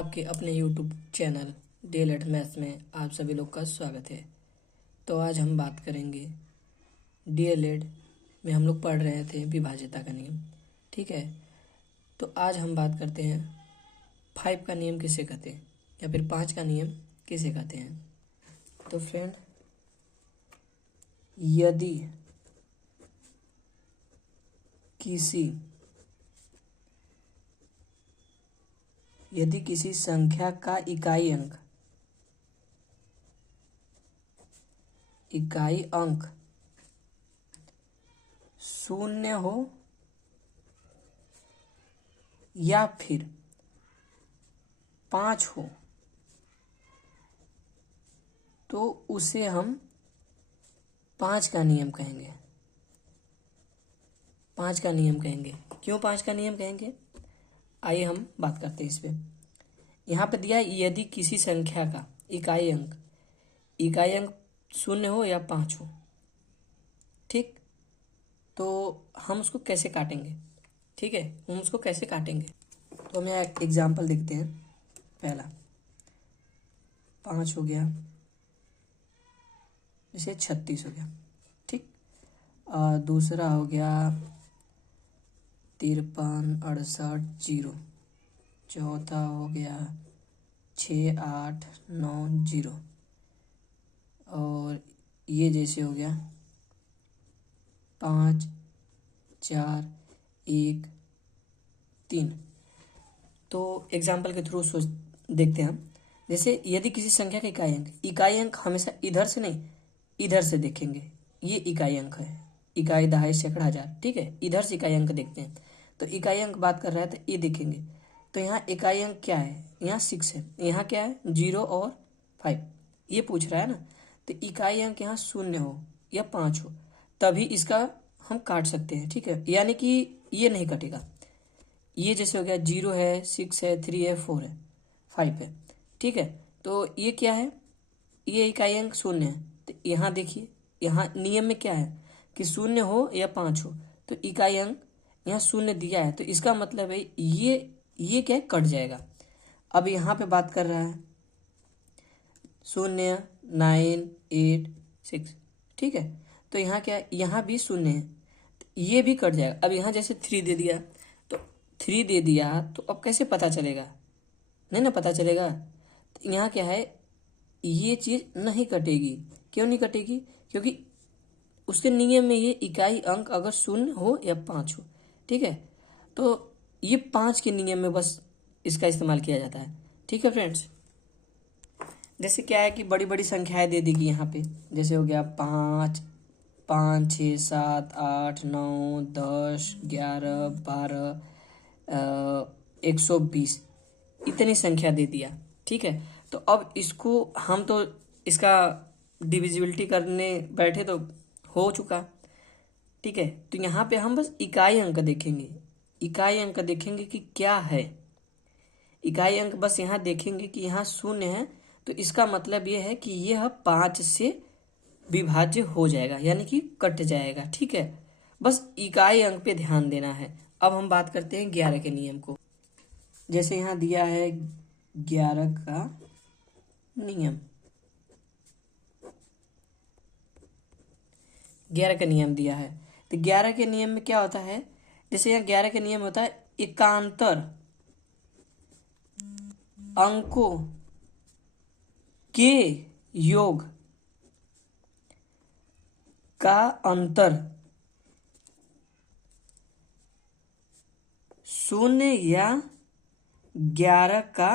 आपके अपने YouTube channel DElEd maths में आप सभी लोग का स्वागत है। तो आज हम बात करेंगे डीएलएड में हम लोग पढ़ रहे थे विभाज्यता का नियम। ठीक है, तो आज हम बात करते हैं 5 का नियम किसे कहते हैं या फिर 5 का नियम किसे कहते हैं। तो फ्रेंड, यदि किसी संख्या का इकाई अंक शून्य हो या फिर 5 हो तो उसे हम 5 का नियम कहेंगे। 5 का नियम कहेंगे। क्यों 5 का नियम कहेंगे, आइए हम बात करते हैं इस पे। यहाँ पे दिया यदि किसी संख्या का इकाई अंक 0 हो या 5 हो। ठीक, तो हम उसको कैसे काटेंगे। ठीक है, हम उसको कैसे काटेंगे तो हम यहाँ एक एग्जाम्पल देखते हैं। पहला 5 हो गया, जैसे 36 हो गया। ठीक, दूसरा हो गया 53, 68, 0। चौथा हो गया 6, 8, 9, 0। और ये जैसे हो गया 5, 4, 1, 3। तो एग्जाम्पल के थ्रू सोच देखते हैं हम। जैसे यदि किसी संख्या का इकाई अंक हमेशा इधर से नहीं इधर से देखेंगे। ये इकाई अंक है, इकाई, दहाई, सैकड़ा, हजार। ठीक है, इधर से इकाई अंक देखते हैं। तो इकाई अंक बात कर रहा है तो ये देखेंगे। तो यहाँ इकाई अंक क्या है, यहाँ 6 है, यहाँ क्या है 0 और 5। ये पूछ रहा है ना। तो इकाई अंक यहाँ 0 हो या 5 हो तभी इसका हम काट सकते हैं। ठीक है, यानी कि ये नहीं कटेगा। ये जैसे हो गया 0 है, 6 है, 3 है, 4 है, 5 है। ठीक है, तो ये क्या है, ये इकाई अंक 0 है। तो यहाँ देखिए, यहाँ नियम में क्या है कि 0 हो या 5 हो तो इकाई अंक यहाँ 0 दिया है, तो इसका मतलब है ये क्या है, कट जाएगा। अब यहाँ पे बात कर रहा है 0, 9, 8, 6। ठीक है, तो यहाँ क्या है, यहाँ भी 0 है, ये भी कट जाएगा। अब यहाँ जैसे 3 दे दिया, तो 3 दे दिया तो अब कैसे पता चलेगा, नहीं ना पता चलेगा। तो यहाँ क्या है, ये चीज़ नहीं कटेगी। क्यों नहीं कटेगी, क्योंकि उसके नियम में ये इकाई अंक अगर 0 हो या 5 हो। ठीक है, तो ये 5 के नियम में बस इसका इस्तेमाल किया जाता है। ठीक है फ्रेंड्स, जैसे क्या है कि बड़ी बड़ी संख्याएं दे देगी यहाँ पे। जैसे हो गया 5, 5, 6, 7, 8, 9, 10, 11, 12, 120, इतनी संख्या दे दिया। ठीक है, तो अब इसको हम तो इसका डिविजिबिलिटी करने बैठे तो हो चुका। ठीक है, तो यहाँ पे हम बस इकाई अंक देखेंगे। इकाई अंक देखेंगे कि क्या है, इकाई अंक बस यहाँ देखेंगे कि यहाँ 0 है, तो इसका मतलब ये है कि यह 5 से विभाज्य हो जाएगा, यानी कि कट जाएगा। ठीक है, बस इकाई अंक पे ध्यान देना है। अब हम बात करते हैं 11 के नियम को। जैसे यहाँ दिया है 11 का नियम। 11 का नियम दिया है, तो 11 के नियम में क्या होता है, जैसे यहाँ 11 के नियम होता है एकांतर अंकों के योग का अंतर 0 या 11 का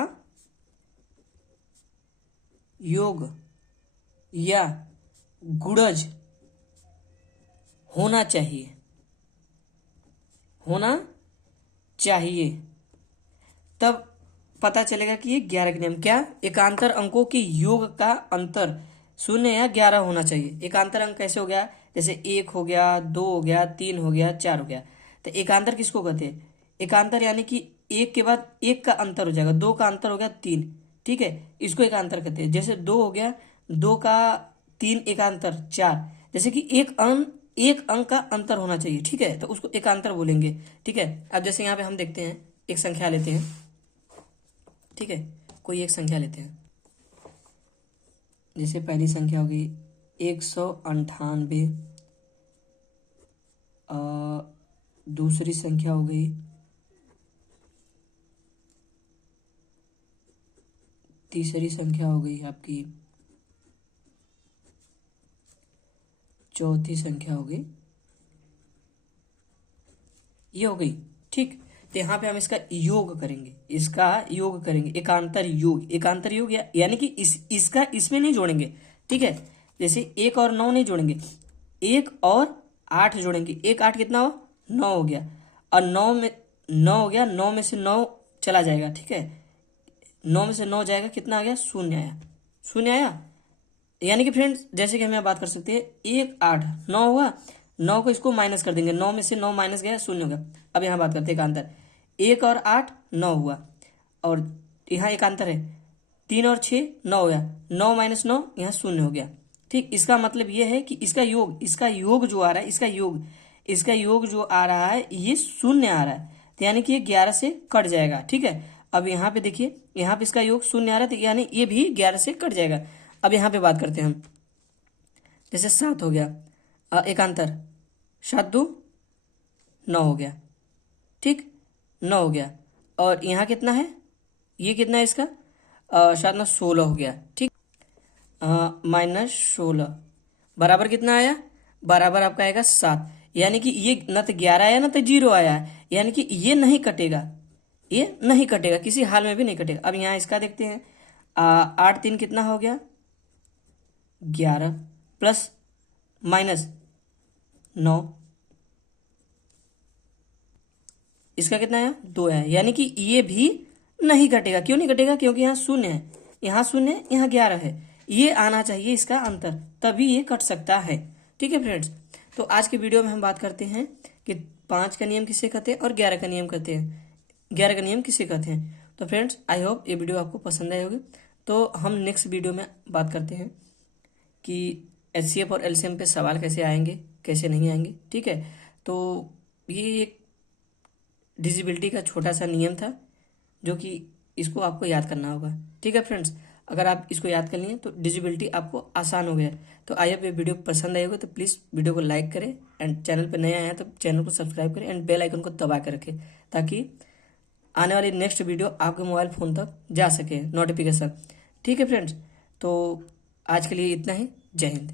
योग या गुणज होना चाहिए, तब पता चलेगा कि ये 11 के नियम क्या, एकांतर अंकों के योग का अंतर 0 या 11 होना चाहिए। एकांतर अंक कैसे हो गया, जैसे 1 हो गया, 2 हो गया, 3 हो गया, 4 हो गया। तो एकांतर किसको कहते हैं, एकांतर यानी कि 1 के बाद 1 का अंतर हो जाएगा, 2 का अंतर हो गया 3। ठीक है, इसको एकांतर कहते हैं। जैसे 2 हो गया, 2 का 3 एकांतर 4। जैसे कि एक अंक का अंतर होना चाहिए। ठीक है, तो उसको एकांतर बोलेंगे। ठीक है, अब जैसे यहाँ पे हम देखते हैं, एक संख्या लेते हैं ठीक है, कोई एक संख्या लेते हैं। जैसे पहली संख्या होगी 198, दूसरी संख्या हो गई, तीसरी संख्या हो गई आपकी, चौथी संख्या हो गई, ये हो गई। ठीक, तो यहाँ पे हम इसका योग करेंगे, इसका योग करेंगे, एकांतर योग, एकांतर योग यानी कि इसका इसमें नहीं जोड़ेंगे। ठीक है, जैसे 1 और 9 नहीं जोड़ेंगे, 1 और 8 जोड़ेंगे। 1 8 कितना हो, 9 हो गया, और 9 में 9 हो गया, 9 में से 9 चला जाएगा। ठीक है, 9 में से 9 जाएगा, कितना आ गया, 0 आया, 0 आया। यानी कि फ्रेंड्स जैसे कि हम यहाँ बात कर सकते हैं, 1 8 9 हुआ, 9 को इसको माइनस कर देंगे, 9 में से 9 माइनस गया, 0 हो गया। अब यहाँ बात करते हैं एकांतर, 1 और 8 9 हुआ, और यहाँ एकांतर है 3 और 6 9 हो गया, 9 माइनस 9 यहाँ 0 हो गया। ठीक, इसका मतलब ये है कि इसका योग जो आ रहा है, इसका योग जो आ रहा है ये 0 आ रहा है, तो यानी कि ये 11 से कट जाएगा। ठीक है, अब यहाँ पे देखिए, यहाँ पे इसका योग 0 आ रहा है, तो यानी ये भी 11 से कट जाएगा। अब यहाँ पे बात करते हैं हम, जैसे 7 हो गया, एकांतर 7 2 9 हो गया। ठीक, 9 हो गया, और यहाँ कितना है, ये कितना है इसका, 7 9 16 हो गया। ठीक, -16 बराबर कितना आया, बराबर आपका आएगा 7। यानी कि ये न तो 11 आया ना तो 0 आया है, यानी कि ये नहीं कटेगा, ये नहीं कटेगा, किसी हाल में भी नहीं कटेगा। अब यहाँ इसका देखते हैं, 8 3 कितना हो गया, 11 प्लस माइनस 9, इसका कितना आया, 2 आया, यानी कि ये भी नहीं कटेगा। क्यों नहीं कटेगा, क्योंकि यहाँ 0 है, यहाँ 0 है, यहाँ 11 है, ये आना चाहिए इसका अंतर, तभी ये कट सकता है। ठीक है फ्रेंड्स, तो आज के वीडियो में हम बात करते हैं कि 5 का नियम किसे कहते हैं और 11 का नियम कहते हैं, 11 का नियम किसे कहते हैं। तो फ्रेंड्स आई होप ये वीडियो आपको पसंद आई होगी। तो हम नेक्स्ट वीडियो में बात करते हैं कि एचसीएफ और एलसीएम पे सवाल कैसे आएंगे, कैसे नहीं आएंगे। ठीक है, तो ये एक डिजिबिलिटी का छोटा सा नियम था जो कि इसको आपको याद करना होगा। ठीक है फ्रेंड्स, अगर आप इसको याद कर लिए तो डिजिबिलिटी आपको आसान हो गया। तो आई होप ये वीडियो पसंद आई होगा, तो प्लीज़ वीडियो को लाइक करें, एंड चैनल पर नए आए हैं तो चैनल को सब्सक्राइब करें, एंड बेल आइकन को दबा कर रखें, ताकि आने वाली नेक्स्ट वीडियो आपके मोबाइल फ़ोन तक जा सके नोटिफिकेशन। ठीक है फ्रेंड्स, तो आज के लिए इतना ही। जय हिंद।